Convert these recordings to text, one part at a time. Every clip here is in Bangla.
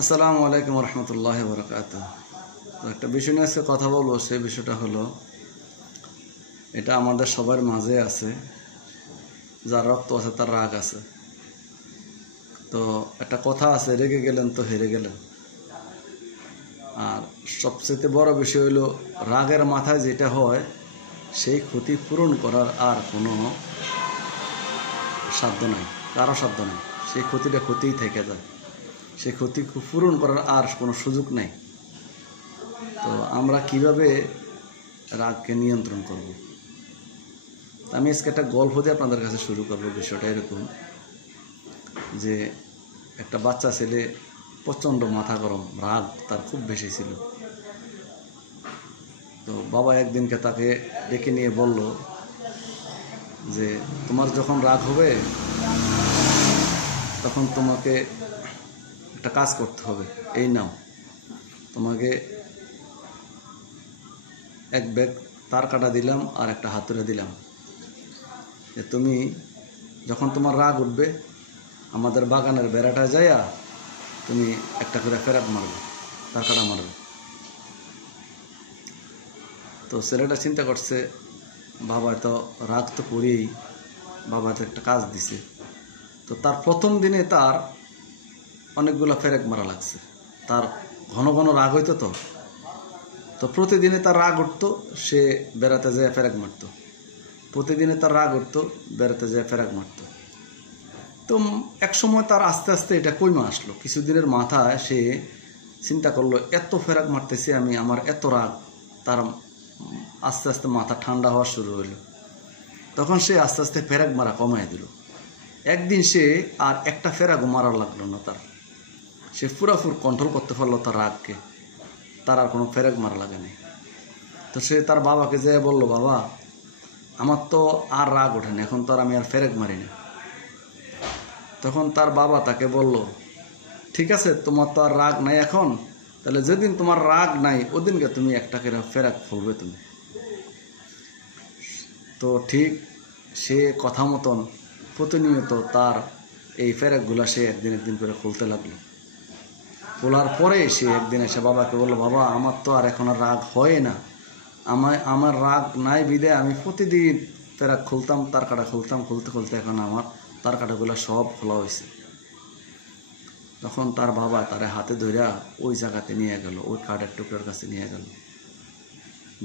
আসসালামু আলাইকুম রহমতুল্লাহি ওয়া বারাকাতুহু। তো একটা বিষয় নিয়ে আজকে কথা বলবো। সেই বিষয়টা হলো, এটা আমাদের সবার মাঝে আছে। যার রক্ত আছে তার রাগ আছে। তো একটা কথা আছে, রেগে গেলেন তো হেরে গেলেন। আর সবচেয়ে বড় বিষয় হলো, রাগের মাথায় যেটা হয় সেই ক্ষতি পূরণ করার আর কোনো সাধ্য নাই, কারো সাধ্য নাই। সেই ক্ষতিটা ক্ষতিই থেকে যায়, সেই ক্ষতি পূরণ করার আর কোনো সুযোগ নেই। তো আমরা কিভাবে রাগকে নিয়ন্ত্রণ করব? আমি আজকে একটা গল্প দিয়ে আপনাদের কাছে শুরু করব। বিষয়টা এরকম যে, একটা বাচ্চা ছেলে প্রচণ্ড মাথা গরম, রাগ তার খুব বেশি ছিল। তো বাবা একদিনকে তাকে ডেকে নিয়ে বলল যে, তোমার যখন রাগ হবে তখন তোমাকে একটা কাজ করতে হবে। এই নাও, তোমাকে এক ব্যাগ তার কাটা দিলাম আর একটা হাতুড়ে দিলাম, যে তুমি যখন তোমার রাগ উঠবে আমাদের বাগানের বেড়াটা যাইয়া তুমি একটা করে ফেরাক মারবে, তার কাটা মারবে। তো ছেলেটা চিন্তা করছে, বাবা তো রাগ তো করেই, বাবা তো একটা কাজ দিছে। তো তার প্রথম দিনে তার অনেকগুলো ফেরেক মারা লাগছে। তার ঘন ঘন রাগ হইতো। তো প্রতিদিনে তার রাগ উঠতো, সে বেড়াতে যায় ফেরাক মারত। প্রতিদিনে তার রাগ উঠতো, বেড়াতে যায় ফেরাক মারত। তো এক সময় তার আস্তে আস্তে এটা কইমা আসলো। কিছুদিনের মাথায় সে চিন্তা করলো, এত ফেরাক মারতেছি আমি, আমার এত রাগ। তার আস্তে আস্তে মাথা ঠান্ডা হওয়া শুরু হইলো। তখন সে আস্তে আস্তে ফেরাক মারা কমাই দিল। একদিন সে আর একটা ফেরাকও মারা লাগলো না তার। সে পুরাপুর কন্ট্রোল করতে পারলো তার রাগকে, তার আর কোনো ফেরাক মারা লাগে নাই। তো সে তার বাবাকে যেয়ে বলল, বাবা আমার তো আর রাগ ওঠেনি, এখন তো আর আমি আর ফেরেক মারি না। তখন তার বাবা তাকে বলল, ঠিক আছে, তোমার তো আর রাগ নাই এখন, তাহলে যেদিন তোমার রাগ নাই ওদিনকে তুমি একটা করে ফেরাক ফুলবে তুমি। তো ঠিক সে কথা মতন প্রতিনিয়ত তার এই ফেরাকগুলা সে একদিন একদিন করে খুলতে লাগলো। খোলার পরে সে একদিন এসে বাবাকে বললো, বাবা আমার তো আর এখন আর রাগ হয় না, আমার রাগ নাই বিদে আমি প্রতিদিন ফেরাক খুলতাম, তার কাটা খুলতাম, খুলতে খুলতে এখন আমার তার কাটাগুলো সব খোলা হয়েছে। তখন তার বাবা তার হাতে ধরে ওই জায়গাতে নিয়ে গেল, ওই কাঠের টুকরার কাছে নিয়ে গেল।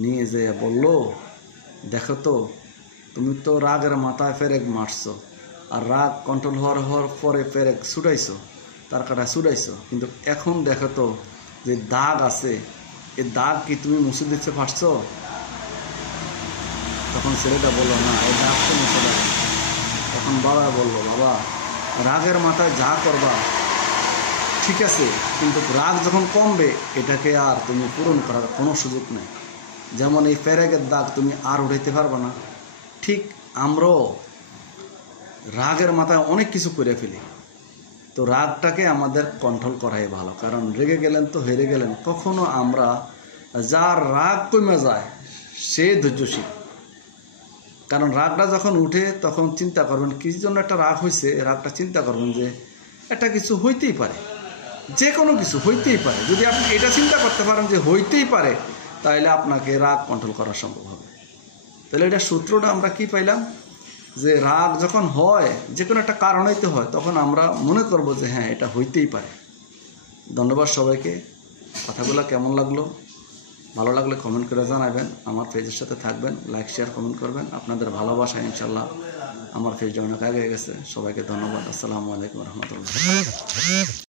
নিয়ে যে বলল, দেখো তো, তুমি তো রাগের মাথায় ফেরেক মারছো, আর রাগ কন্ট্রোল হওয়ার পরে ফেরেক ছুটাইছো, তার কাটা ছুটাইছো, কিন্তু এখন দেখো তো যে দাগ আছে, এই দাগ কি তুমি মুছে দিতে পারছো? তখন ছেলেটা বললো, না, এই দাগ তো মুছে দেবে। তখন বাবা বললো, বাবা রাগের মাথায় যা করবা ঠিক আছে, কিন্তু রাগ যখন কমবে এটাকে আর তুমি পূরণ করার কোনো সুযোগ নেই। যেমন এই ফেরেকের দাগ তুমি আর উঠাইতে পারবে না, ঠিক আমরাও রাগের মাথায় অনেক কিছু করে ফেলি। তো রাগটাকে আমাদের কন্ট্রোল করাই ভালো, কারণ রেগে গেলেন তো হেরে গেলেন। কখনো আমরা, যার রাগ কমে যায় সে ধৈর্যশীল। কারণ রাগটা যখন উঠে তখন চিন্তা করবেন কি জন্য একটা রাগ হয়েছে, রাগটা চিন্তা করবেন যে একটা কিছু হইতেই পারে, যে কোনো কিছু হইতেই পারে। যদি আপনি এটা চিন্তা করতে পারেন যে হইতেই পারে, তাহলে আপনাকে রাগ কন্ট্রোল করা সম্ভব হবে। তাহলে এটা সূত্রটা আমরা কি পাইলাম, যে রাগ যখন হয়, যে কোনো একটা কারণ হইতে হয়, তখন আমরা মনে করব যে হ্যাঁ, এটা হইতেই পারে। ধন্যবাদ সবাইকে। কথাগুলো কেমন লাগলো, ভালো লাগলে কমেন্ট করে জানাবেন। আমার পেজের সাথে থাকবেন, লাইক শেয়ার কমেন্ট করবেন। আপনাদের ভালোবাসা ইনশাল্লাহ আমার পেজটা অনেক আগে গেছে। সবাইকে ধন্যবাদ। আসসালামু আলাইকুম রহমতুল্লাহ।